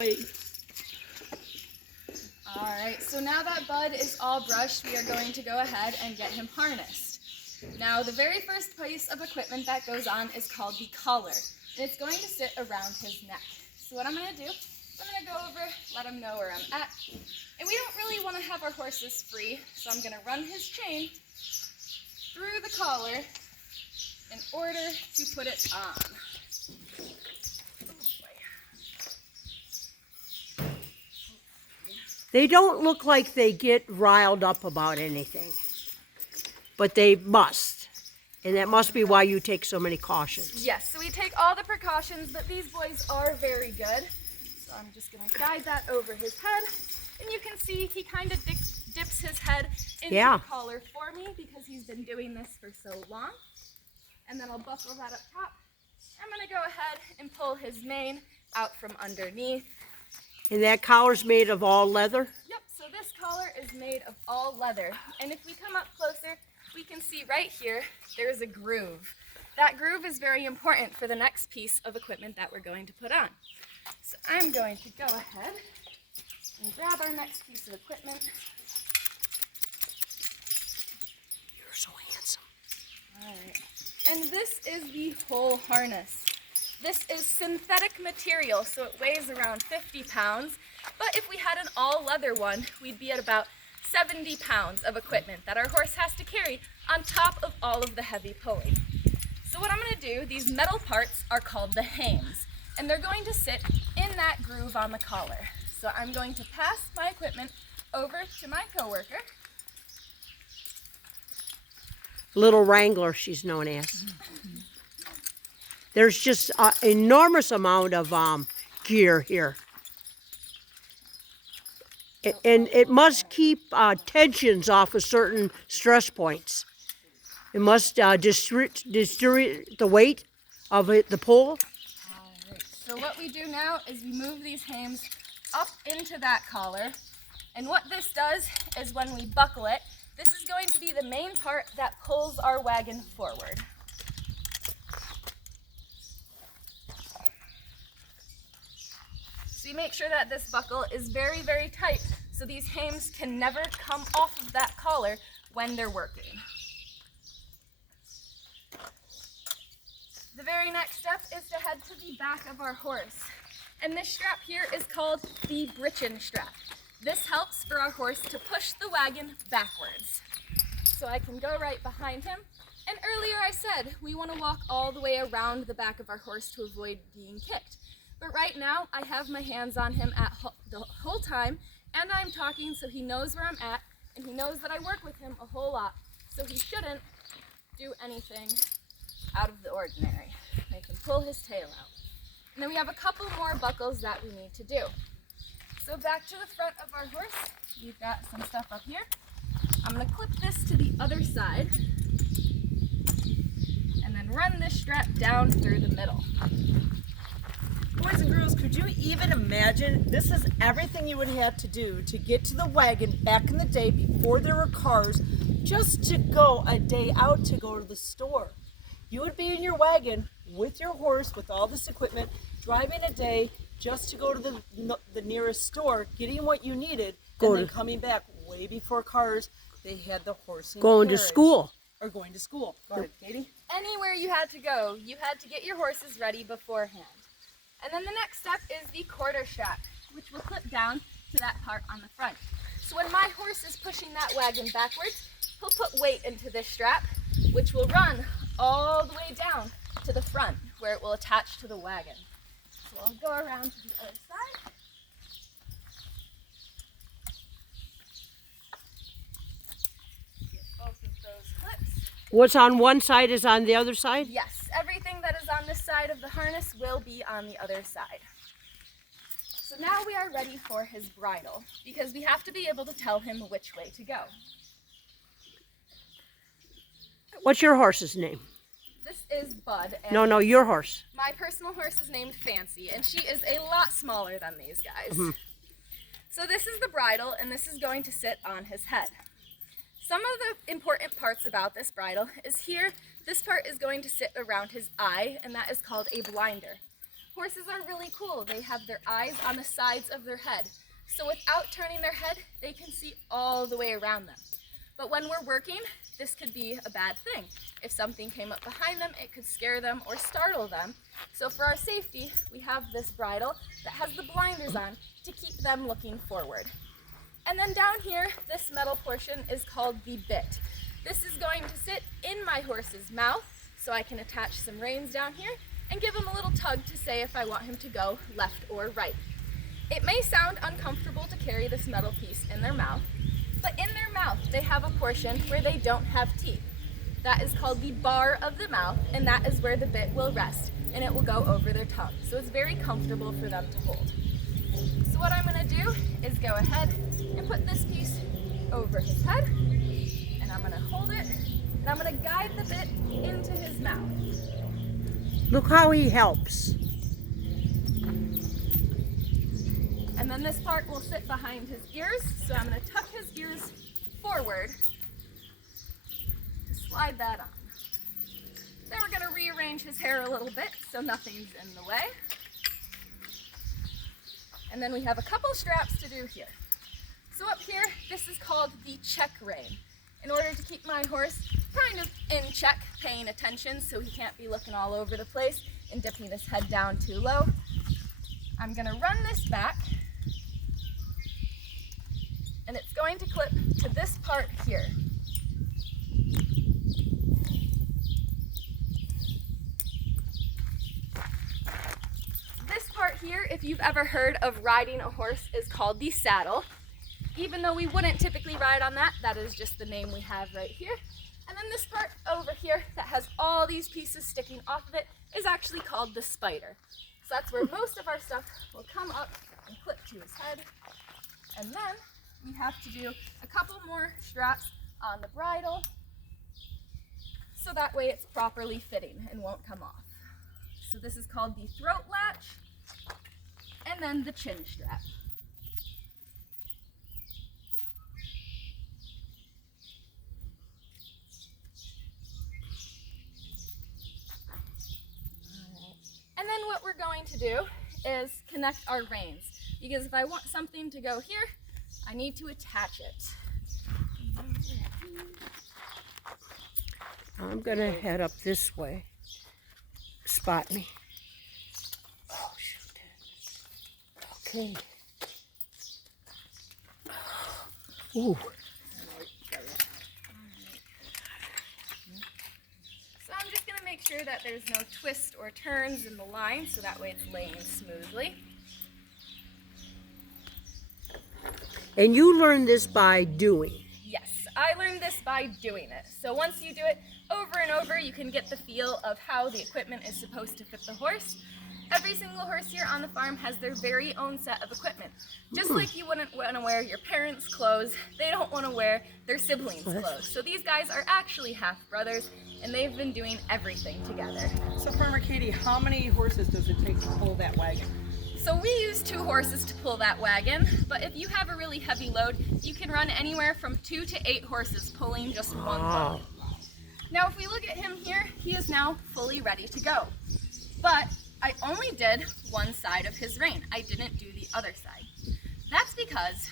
Alright, so now that Bud is all brushed, we are going to go ahead and get him harnessed. Now, the very first piece of equipment that goes on is called the collar, and it's going to sit around his neck. So what I'm going to do is I'm going to go over, let him know where I'm at. And we don't really want to have our horses free, so I'm going to run his chain through the collar in order to put it on. They don't look like they get riled up about anything, but they must. And that must be why you take so many cautions. Yes, so we take all the precautions, but these boys are very good. So I'm just going to guide that over his head. And you can see he kind of dips his head into the collar for me because he's been doing this for so long. And then I'll buckle that up top. I'm going to go ahead and pull his mane out from underneath. And that collar's made of all leather? Yep, so this collar is made of all leather. And if we come up closer, we can see right here, there's a groove. That groove is very important for the next piece of equipment that we're going to put on. So I'm going to go ahead and grab our next piece of equipment. You're so handsome. All right. And this is the whole harness. This is synthetic material, so it weighs around 50 pounds. But if we had an all leather one, we'd be at about 70 pounds of equipment that our horse has to carry on top of all of the heavy pulling. So what I'm going to do, these metal parts are called the hames, and they're going to sit in that groove on the collar. So I'm going to pass my equipment over to my coworker. Little Wrangler, she's known as. There's just an enormous amount of gear here. And it must keep tensions off of certain stress points. It must distribute the weight of the pull. All right. So what we do now is we move these hames up into that collar. And what this does is when we buckle it, this is going to be the main part that pulls our wagon forward. So you make sure that this buckle is very, very tight so these hames can never come off of that collar when they're working. The very next step is to head to the back of our horse. And this strap here is called the britchin strap. This helps for our horse to push the wagon backwards. So I can go right behind him. And earlier I said we want to walk all the way around the back of our horse to avoid being kicked. But right now I have my hands on him the whole time, and I'm talking so he knows where I'm at, and he knows that I work with him a whole lot. So he shouldn't do anything out of the ordinary. I can pull his tail out. And then we have a couple more buckles that we need to do. So back to the front of our horse, we've got some stuff up here. I'm going to clip this to the other side and then run this strap down through the middle. Boys and girls, could you even imagine? This is everything you would have to do to get to the wagon back in the day before there were cars, just to go a day out to go to the store. You would be in your wagon with your horse, with all this equipment, driving a day just to go to the nearest store, getting what you needed, and then coming back way before cars. They had the horse and going carriage. to school. Or going to school. Go ahead, Katie. Anywhere you had to go, you had to get your horses ready beforehand. And then the next step is the quarter strap, which will clip down to that part on the front. So when my horse is pushing that wagon backwards, he'll put weight into this strap, which will run all the way down to the front, where it will attach to the wagon. So I'll go around to the other side. Get both of those clips. What's on one side is on the other side? Yes, everything that is on this side of the harness will be on the other side. So now we are ready for his bridle, because we have to be able to tell him which way to go. What's your horse's name? This is Bud. And No, your horse. my personal horse is named Fancy, and she is a lot smaller than these guys. So this is the bridle, and this is going to sit on his head. Some of the important parts about this bridle is here. This part is going to sit around his eye, and that is called a blinder. Horses are really cool. They have their eyes on the sides of their head. So without turning their head, they can see all the way around them. But when we're working, this could be a bad thing. If something came up behind them, it could scare them or startle them. So for our safety, we have this bridle that has the blinders on to keep them looking forward. And then down here, this metal portion is called the bit. This is going to sit in my horse's mouth, so I can attach some reins down here and give him a little tug to say if I want him to go left or right. It may sound uncomfortable to carry this metal piece in their mouth, but in their mouth they have a portion where they don't have teeth. That is called the bar of the mouth, and that is where the bit will rest, and it will go over their tongue. So it's very comfortable for them to hold. So what I'm going to do is go ahead and put this piece over his head, and I'm going to hold it, and I'm going to guide the bit into his mouth. Look how he helps. And then this part will sit behind his ears, so I'm going to tuck his ears forward to slide that on. Then we're going to rearrange his hair a little bit so nothing's in the way. And then we have a couple straps to do here. So up here, this is called the check rein. In order to keep my horse kind of in check, paying attention so he can't be looking all over the place and dipping his head down too low, I'm going to run this back, and it's going to clip to this part here. This part here, if you've ever heard of riding a horse, is called the saddle. Even though we wouldn't typically ride on that, that is just the name we have right here. And then this part over here that has all these pieces sticking off of it is actually called the spider. So that's where most of our stuff will come up and clip to his head. And then we have to do a couple more straps on the bridle so that way it's properly fitting and won't come off. So this is called the throat latch and then the chin strap. And then what we're going to do is connect our reins, because if I want something to go here, I need to attach it. I'm going to head up this way. Spot me. Oh, shoot. Okay. Ooh. So I'm just going to make sure that there's no twist or turns in the line, so that way it's laying smoothly. And you learn this by doing. Yes, I learned this by doing it. So once you do it over and over, you can get the feel of how the equipment is supposed to fit the horse. Every single horse here on the farm has their very own set of equipment. Just like you wouldn't want to wear your parents' clothes, they don't want to wear their siblings' clothes. So these guys are actually half brothers, and they've been doing everything together. So Farmer Katie, how many horses does it take to pull that wagon? So we use 2 horses to pull that wagon, but if you have a really heavy load, you can run anywhere from 2 to 8 horses pulling just one load. Now if we look at him here, he is now fully ready to go. But I only did one side of his rein. I didn't do the other side. That's because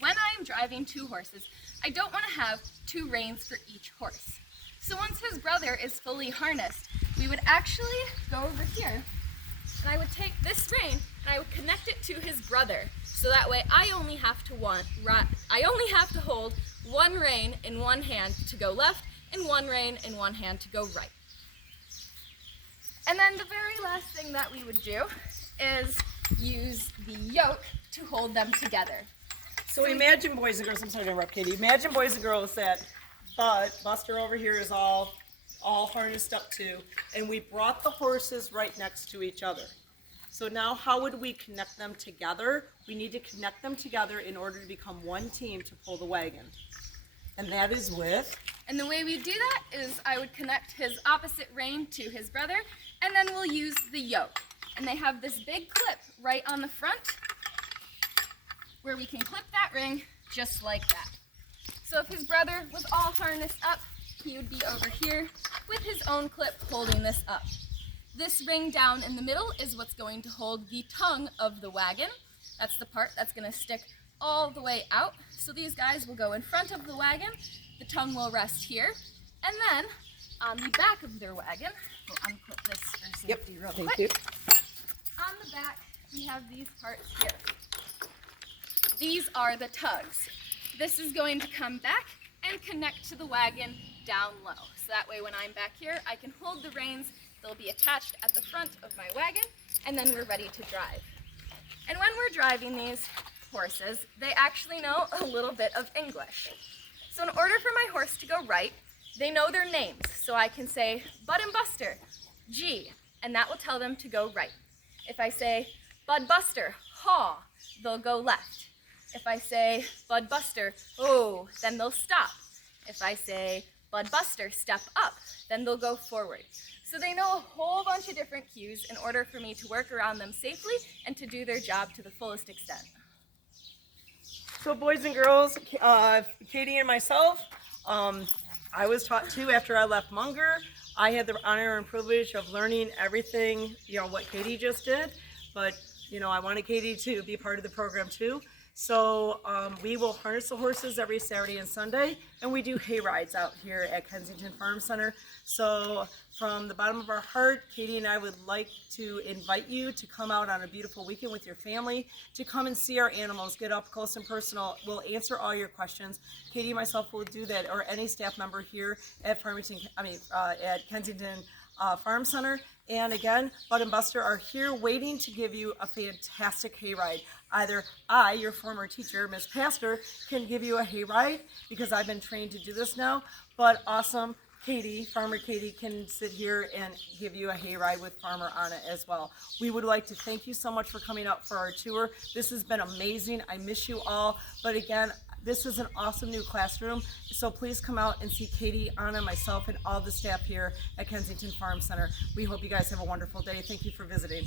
when I'm driving 2 horses, I don't want to have 2 reins for each horse. So once his brother is fully harnessed, we would actually go over here, and I would take this rein and I would connect it to his brother. So that way I only have to hold one rein in one hand to go left and one rein in one hand to go right. And then the very last thing that we would do is use the yoke to hold them together. So imagine, boys and girls, I'm sorry to interrupt, Katie. Imagine, boys and girls, that Buster over here is all harnessed up too, and we brought the horses right next to each other. So now how would we connect them together? We need to connect them together in order to become one team to pull the wagon. And that is with? And the way we do that is I would connect his opposite rein to his brother, and then we'll use the yoke. And they have this big clip right on the front where we can clip that ring just like that. So if his brother was all harnessed up, he would be over here with his own clip holding this up. This ring down in the middle is what's going to hold the tongue of the wagon. That's the part that's going to stick all the way out. So these guys will go in front of the wagon. The tongue will rest here. And then on the back of their wagon, we'll unput this for safety real quick. Thank you. On the back, we have these parts here. These are the tugs. This is going to come back and connect to the wagon down low. So that way when I'm back here, I can hold the reins. They'll be attached at the front of my wagon, and then we're ready to drive. And when we're driving these horses, they actually know a little bit of English. So in order for my horse to go right, they know their names. So I can say, Bud and Buster, G, and that will tell them to go right. If I say, Bud Buster, haw, they'll go left. If I say, Bud Buster, oh, then they'll stop. If I say, Bud Buster, step up, then they'll go forward. So they know a whole bunch of different cues in order for me to work around them safely and to do their job to the fullest extent. So boys and girls, Katie and myself, I was taught too after I left Munger. I had the honor and privilege of learning everything, what Katie just did, but I wanted Katie to be part of the program too. So we will harness the horses every Saturday and Sunday, and we do hay rides out here at Kensington Farm Center. So from the bottom of our heart, Katie and I would like to invite you to come out on a beautiful weekend with your family, to come and see our animals, get up close and personal. We'll answer all your questions. Katie and myself will do that, or any staff member here at at Kensington Farm Center. And again, Bud and Buster are here waiting to give you a fantastic hayride. Either I, your former teacher, Miss Pastor, can give you a hayride because I've been trained to do this now, but awesome Katie, Farmer Katie, can sit here and give you a hayride with Farmer Anna as well. We would like to thank you so much for coming out for our tour. This has been amazing. I miss you all, but again, this is an awesome new classroom, so please come out and see Katie, Anna, myself, and all the staff here at Kensington Farm Center. We hope you guys have a wonderful day. Thank you for visiting.